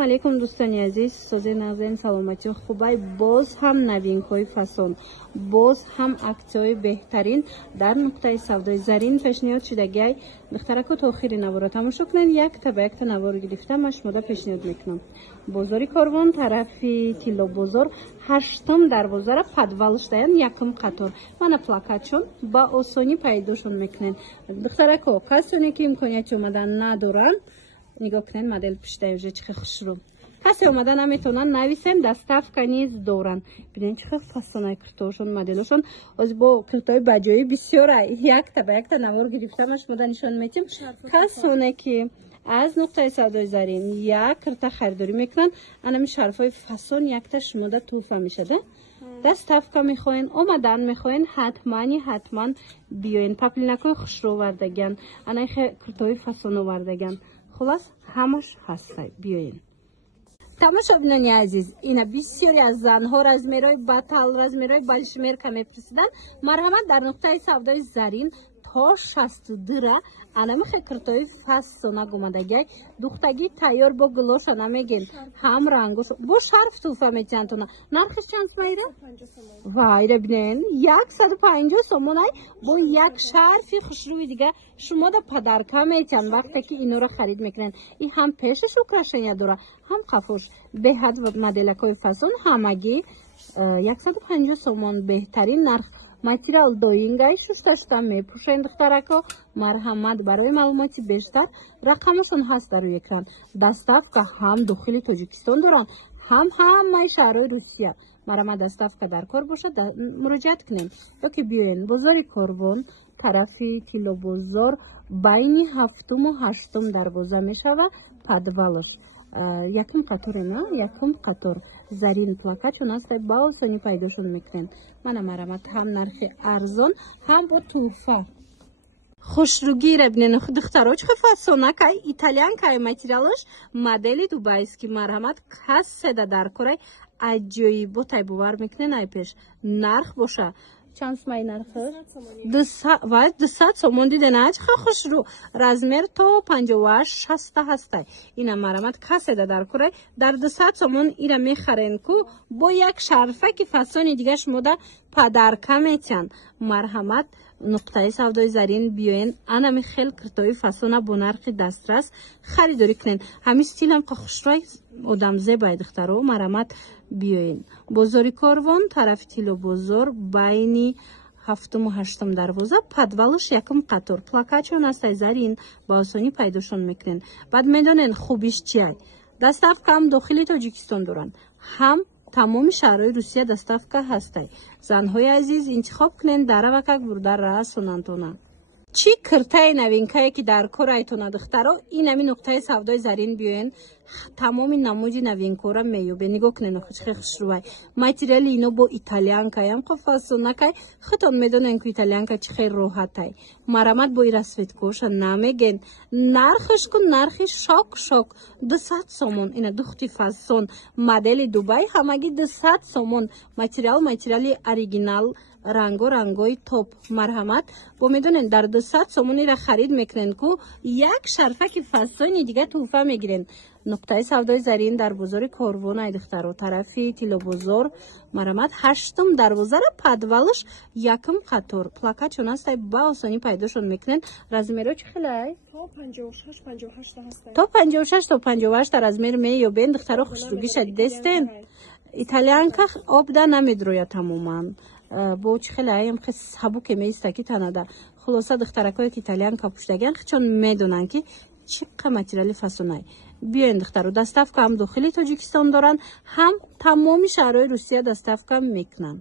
ассалому алейкум дӯстони азиз, созаи нағзаем саломати хубай, боз ҳам новинкаҳои фасон, боз ҳам аксияҳои беҳтарин дар нуқтаи савдои зарин пешниҳод шудагиай. Духтарако то охири навора тамошо кунед, якта ба якта навор гирифта ма шумода пешниҳод мекунам. Бозори Корвон, тарафи Тилло бозор, 8-ум дарвозара подвалш даян, якум қатор. Мана плакатшон ба осонӣ пайдошон мекунед. Духтарако, касоне ки имконияти омадан надоранд, нигоҳ кунед, модел пиштаи уже чихе хушрӯ. Касе омада наметавонанд нависен, доставка низ доранд. Бинед чихе фасонаи куртаҳошон, моделошон. Оз бо куртаҳои баҷоӣ бисёр якта ба якта навор гирифтама шумода нишон медиҳем. Касоне ки аз нуқтаи савдои зарин як курта харидорӣ мекунанд, анами шарфҳои фасон якта шумода туҳфа мешад. Доставка мехоҳен, омадан мехоҳен, ҳатман биёен. Паплинакҳои хушрӯ вардаган, анаи куртаҳои фасон овардаган. Хулас ҳамаш ҳастай, биёен. Тамошобинони азиз, ина бисёре аз занҳо размерҳои батал, размерҳои балшмерка мепурсиданд. Марҳамат, дар нуқтаи савдои зарин то 62 анамихе куртаҳои фасона гумадагиай. Духтагӣ тайёр бо глоша намеген, ҳам рангош бо шарф туҳфа метиҳанд. Нархиш чанд майра? Вайра бинен 150 сомонай бо як шарфи хушрӯи дига шумо да падарка метиҳанд вақте ки инора харид мекунанд. И ҳам пешаш украшения дора, ҳам қафош. Беҳад моделакҳои фасон ҳамагӣ 150 сомон беҳтарин нарх. Материал доингай шуста мепӯшанд. Духтарако, марҳамат, барои маълумоти бештар рақамашон ҳаст дар рӯи экран. Доставка ҳам дохили Тоҷикистон доранд, ҳам ҳамаи шаҳрҳои Русия. Марҳамат, доставка дар кор бошад, муроҷиат кунем. Ёки биёен. Бозори Корвон, тарафи Тилло бозор, байни 7-уму 8-ум дарвоза мешава подвалаш. Якум қаторема, якум қатор зарин плакатшон аст, ба осонӣ пайдошон мекунем. Мана марҳамат, ҳам нархи арзон, ҳам бо туҳфа. Хушрӯгира бинен духтаро чихе фасонакай, итальянкай материалаш модели дубайский. Марҳамат, касседа дар корай аҷоиботай бовар мекунен. Ай пеш нарх боша чанд сомай нархи? 200 сомон дидена чихе хушрӯ. Размер то 58-60 ҳастай. Ина марҳамат, касседа дар корай дар 200 сомон ира мехарен ку бо як шарфаки фасони дига шумода падарка метиҳанд. Марҳамат, нуқтаи савдои зарин биёен, анами хел куртаҳои фасона бо нархи дастрас харидорӣ кунен. Ҳамин стилам қа хушрӯи одам зебай. Духтаро, марҳамат, биёен. Бозори Корвон, тарафи Тилло бозор, байни 7-уму 8-ум дарвоза, подвалаш якум қатор. Плакатшон астай зарин, ба осонӣ пайдошон мекунен. Баъд медонен хубиш чиай? Доставка ҳам дохили Тоҷикистон доранд, ҳам тамоми шаҳрҳои Русия доставка ҳастай. Занҳои азиз, интихоб кунен даравакак бурда расонантона. Чӣ куртаи новинкае ки дар корайтона духтаро, инами нуқтаи савдои зарин биёен, тамоми намуди новинкора меёбед. Нигоҳ кунед чихе хушрӯвай. Материали ино бо итальянкай ҳам фасонакай. Худтон медонен ки итальянка чихе роҳатай. Марҳамат, бо расветкоша намеген. Нархиш кун, нархи шок 200 сомон. Ина духти фасон модели Дубай ҳамагӣ 200 сомон. Материали оригинал, рангои топ. Марҳамат, бо медонен дар 200 сомон ира харид мекунен ку як шарфаки фасони дига туҳфа мегирен. Нуқтаи савдои зарин дар бозори Корвон, ай духтаро, тарафи Тилло бозор. Марҳамат, 8-ум дарвозара подвалаш якум қатор. Плакатшон астай, ба осонӣ пайдошон мекунен. Размерҳо чӣ хелай? То 56-58 ҳастанд. То 56 то 58 размер меёбен. Духтаро, хушрӯгиша дидестен? Итальянка обда намедроя тамоман. Бо чихелаем хе сабуке меистаки танада. Хулоса духтаракое ки итальянка пуштаган хичон медонанд ки чиқа материали фасонай. Биёен духтаро, доставка ҳам дохили Тоҷикистон доранд, ҳам тамоми шаҳрҳои Русия доставка мекунанд.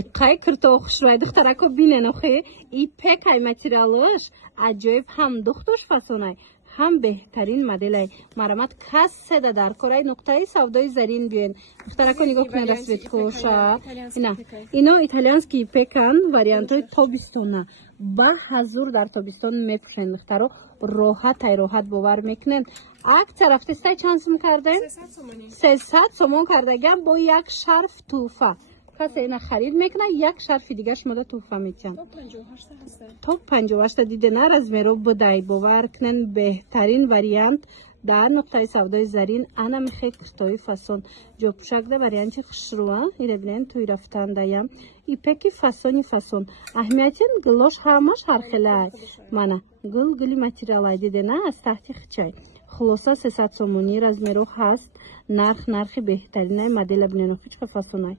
Иқай куртаҳо хушрӯй духтарако бинен охе, ипекай материалаш аҷоиб, ҳам духтош фасонай, ҳам беҳтарин моделай. Марҳамат, касседа дар корай нуқтаи савдои зарин биёен. Духтарако, нигоҳ кунед расветкоша. Ино итальянский ипекан, вариантҳои тобистона. Ба ҳазур дар тобистон мепӯшанд. Духтаро, роҳат бовар мекунанд. Аксия рафтестай чанд сом кардем? 300 сомон кардаган бо як шарф туҳфа. کسی اینا خرید میکنه یک شرف دیگه شما دا توفه میتین. تو 58 دیده نه از میرو بدای باور کنن بهترین وریانت дар нуқтаи савдои зарин ана мехе киртои фасон ҷопушакда варианти хушруа иребинен туй рафтандаям ипеки фасони фасон аҳамиятин гилош ҳамаш ҳархелай мана гили материалай дидена аз таҳти хичай хулоса 300 сомонӣ размеро ҳаст нархи беҳтаринай модела бинено хичқа фасонай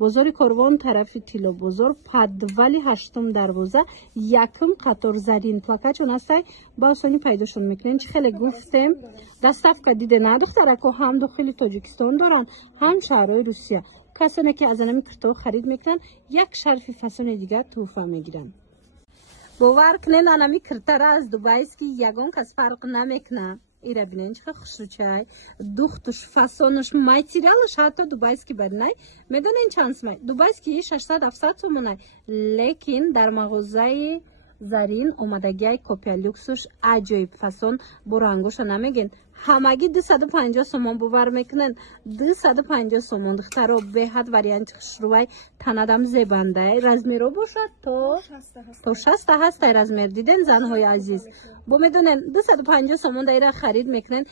бозори Корвон тарафи Тило бозор подвали 8 дарвоза якм қатор зарин плакачон астай ба осонӣ пайдошон мекунем чи хеле гуфтем доставка дидена духтарако ҳам дохили Тоҷикистон доран ҳам шаҳрҳои Русия касоне ки аз анами киртоҳо харид мекунанд як шарфи фасони дигар туҳфа мегиранд бовар кунед анами киртара аз Дубайст ки ягон кас фарқ намекунад ира бинен чихе хушручай духтуш фасонуш материалуш ҳатто дубайский баринай медонен чанд сомай дубайский 600-700 сомонай лекин дар мағозаи зарин омадагиай копия люксуш аҷоиб фасон бо рангоша намеген ҳамагӣ 250 сомон бовар мекунен 250 сомон духтаро беҳад варианти хушрувай танадам зебандай размеро бошад то 60 ҳастай размер диден занҳои азиз бо медонен 250 сомон дайра харид мекунен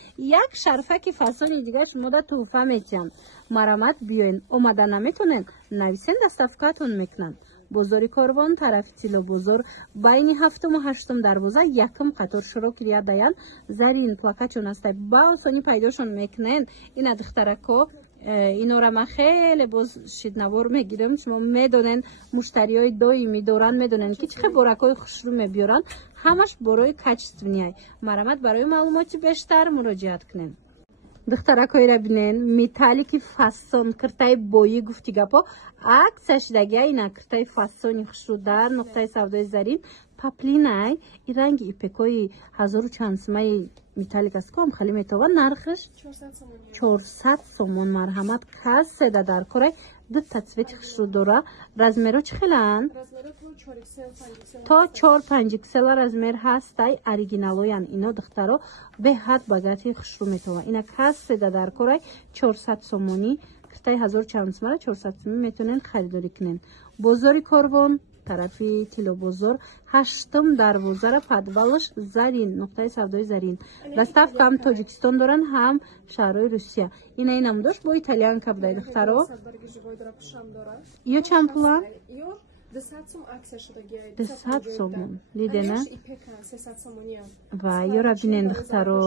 як шарфаки фасони дигар шумода туҳфа метиҳанд марамат биёен омада наметонен нависен доставкаатон мекунанд бозори Корвон тарафи Тило бозор байни 7 ва 8 дарвоза якм қатор шуро кирия даян зарин плакачон астай ба осонӣ пайдошон мекунен ина духтарако инора ма хеле боз шиднавор мегирам шумо медонен муштариҳои доимӣ доран медонен ки чихе боракҳои хушрӯ мебиёранд ҳамаш борои качественияй марамат барои маълумоти бештар муроҷиат кунен духтаракоира бинен металлики фасон киртаи бои гуфти гапо аксия шидагия ина киртаи фасони хушрӯ дар нуқтаи савдои зарин паплинай и ранги ипекои 1000 чанд сомаи металлик аст ком хали метова нархиш 400 сомон марҳамат касседа дар корай дутта цвети хушрӯ дора размеро чӣ хелан то 4-5 ксела размер ҳастай оригиналоян ино духтаро беҳад багати хушрӯ метова ина касседа дар корай 400 сомонӣ киртаи 1000 чанд сомара 400 сомонӣ метонен харидорӣ кунен бозори Корвон тарафи Тило бозор 8 дарвозара подвалаш зарин нуқтаи савдои зарин доставка ҳам Тоҷикистон доран ҳам шаҳрҳои Русия ина инам дошт бо итальянка будай духтаро ё чанд пула 200 сомон дидена ва ёра бинен духтаро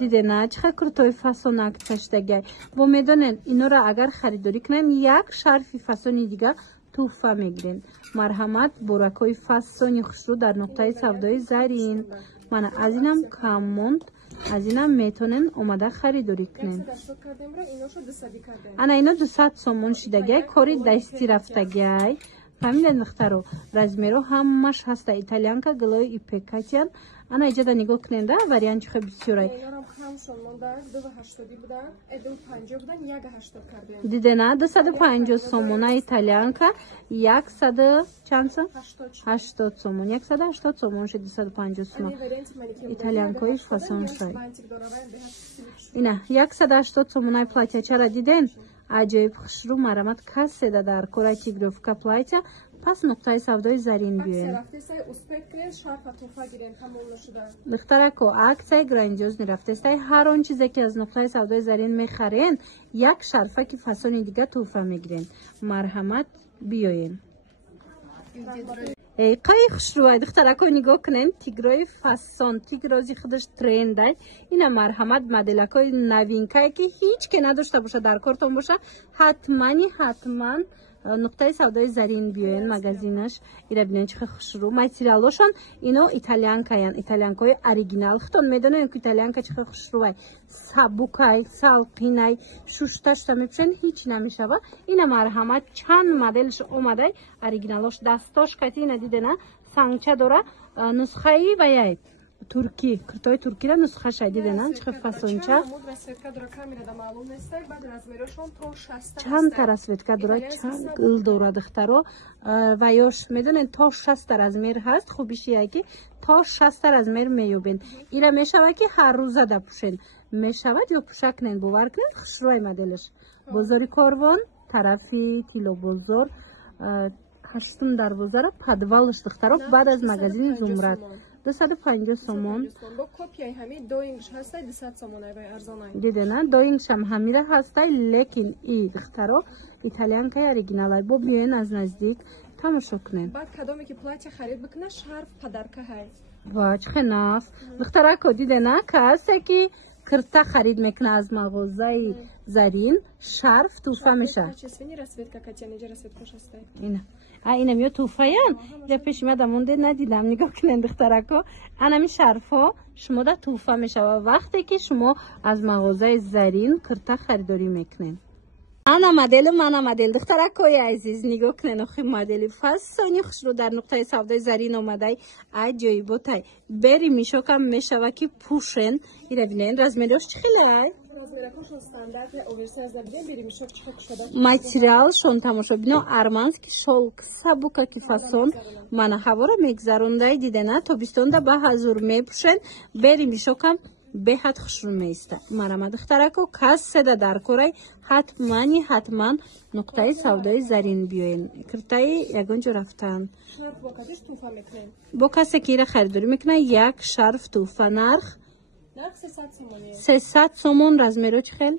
дидена чихе куртои фасон акция шудагай бо медонен инора агар харидорӣ кунен як шарфи фасони дигар туҳфа мегирен марҳамат боракҳои фасони хушрӯ дар нуқтаи савдои зарин мана аз инам кам монд аз инам метонен омада харидорӣ кунен ана ино 200 сомон шидагай кори дастӣ рафтагай фамилия духтаро размеро ҳамаш ҳаста итальянка гилои ипекатян ана иҷода нигоҳ кунен да варианти хе бисёрай дидена 250 сомона итальянка 100 чанд сом 80 сомон 180 сомон шуд 250 сомон итальянкои фасон шай ина 180 сомонаи платячара диден аҷоиб хушрӯ марамат касседа дар кораи тигровка платя пас нуқтаи савдои зарин биёен духтарако аксияи грандиозни рафтестай ҳар он чизе ки аз нуқтаи савдои зарин мехарен як шарфаки фасони дигар туҳфа мегирен марҳамат биёен қай хушрӯай духтарако нигоҳ кунен тигрои фасон тигрози худаш трендай ина марҳамат моделакои новинкае ки ҳеҷ ке надошта боша дар кортон боша ҳатман нуқтаи савдои зарин биёен магазинаш ира бинен чихе хушрӯ материалошон ино итальянкаян итальянкаҳои оригинал хитон медонем ки итальянка чихе хушрӯай сабукай салқинай шушта мепӯшен ҳеҷ намешава ина марҳамат чанд моделш омадай оригиналош дастош кати ина дидена сангча дора нусхаи ваяй турки киртои туркира нусхаша дидена чихе фасонча чанд та расветка дора чанд гил дора духтаро ва ёш медонен то 60 размер ҳаст хубиши яки то 60 размер меёбен ира мешава ки ҳар рӯза дапӯшен мешавад ё пӯша кунен бовар кунен хушрӯай моделаш бозори Корвон тарафи Тило бозор 8 дарвозара подвалаш духтаро баъд аз магазини Зумрат 250 сомон. бо копияи ҳами доингш ҳастай 200 сомонай вай арзонай. Дидена доингшам ҳамира ҳастай, лекин и духтаро итальянкаи оригиналай. Бо биёен аз наздик тамошо кунем. баъд кадоме ки платья харид бикуна шарф падарка ҳай. ва чӣ наф. духтарако дидена касе ки кирта харид мекуна аз мағозаи зарин шарф туҳфа меша. Инам ё туҳфаян? Я пешимада монде надидам, нигоҳ кунен духтарако. Анами шарфҳо шумода туҳфа мешава вақте ки шумо аз мағозаи зарин кирта харидорӣ мекунен. Ана модел духтаракои азиз, нигоҳ кунен охи модели фасони хушрӯ дар нуқтаи савдои зарин омадай аҷоиботай. Бери мишокам мешава ки пушен. Ира бинен размерош чӣ хелай? материалшон тамошо бино армански шовк сабука ки фасон мана ҳавора мегзарондай. дидена тобистонда ба ҳазур мепушен. бери мишокам беҳад хушрӯ меиста. марама духтарако кас седа дар корай ҳатман нуқтаи савдои зарин биёен. киртаи ягон ҷо рафтан. бо касе ки ира харидорӣ мекунад як шарф туҳфа нарх 300 сомон. размеро чӣ хел?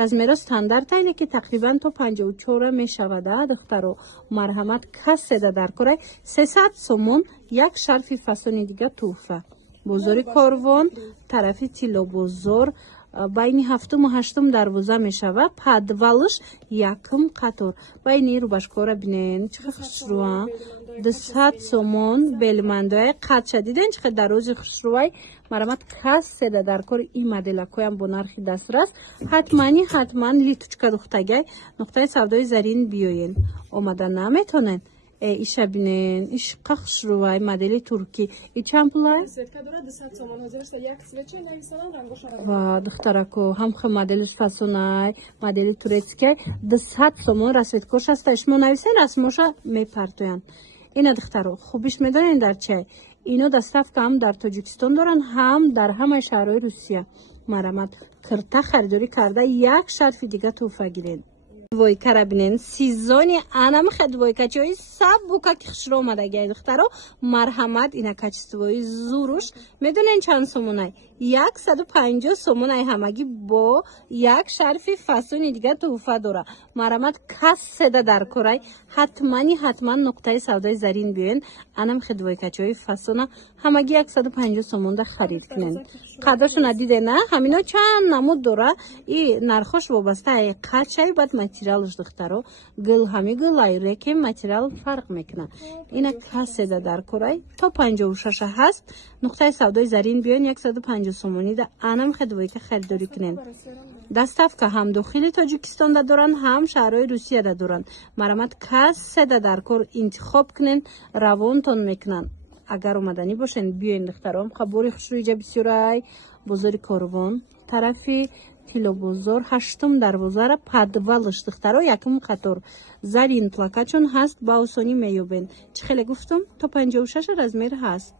размеро стандартай, леки тақрибан то 54 мешавада духтаро. марҳамат кас седа дар корай 300 сомон як шарфи фасони дига туҳфа. бозори корвон тарафи тилло бозор байни 7-ум ва 8-ум дарвоза мешава. падвалш якум қатор. байни рубашкора бинен чиқа хушрӯа 200 сомон. белмандояй қатша диден чиқа дарози хушрӯай. марамат кас седа дар кори и моделакоям бо нархи дастрас. ҳатман литучка духтагай нуқтаи савдои зарин биёен. омада наметонен. иша бинен ишқа хушрӯай модели туркӣ. и чанд пулай? ва духтарако ҳамха моделиш фасонай модели турецкай 200 сомон расветкош аста. шумо нависен расмоша мепартоян. ина духтаро хубиш медонен дар чай? ино доставка ҳам дар тоҷикистон доранд, ҳам дар ҳамаи шаҳрҳои русия. марамат кирта харидорӣ карда як шарфи дига туҳфа гирен. двойкара бинен сезони анамиха двойкачои сабука ки хушрӯ омадагиай духтаро. марҳамат ина качествои зуруш медонен чанд сомонай? 150 сомонай ҳамагӣ бо як шарфи фасони дига туҳфа дора. марҳамат кас седа дар корай ҳатман нуқтаи савдои зарин биёен. анамиха двойкачои фасона ҳамагӣ 150 сомонда харид кунен. қадрашона дидена ҳамино чанд намуд дора. и нархош вобаста ай қачай бад материалш духтаро гил ҳами гилай рекем материал фарқ мекуна. ина кас седа дар корай то 56 ҳаст. нуқтаи савдои зарин биёен 150 сомонида анамиха двойка харидорӣ кунен. доставка ҳам дохили тоҷикистонда доранд, ҳам шаҳрҳои русияда доранд. марамат кас седа дар кор интихоб кунен, равонтон мекунанд. агар омаданӣ бошен биёен духтаром. қабори хушрӯиҷа бисёрай бозори корвон тарафи тилло бозор 8-ум дарвозара падвалш духтаро якум қатор. зарин плакачон ҳаст ба осонӣ меёбен. чӣ хеле гуфтум? то 56 размер ҳаст.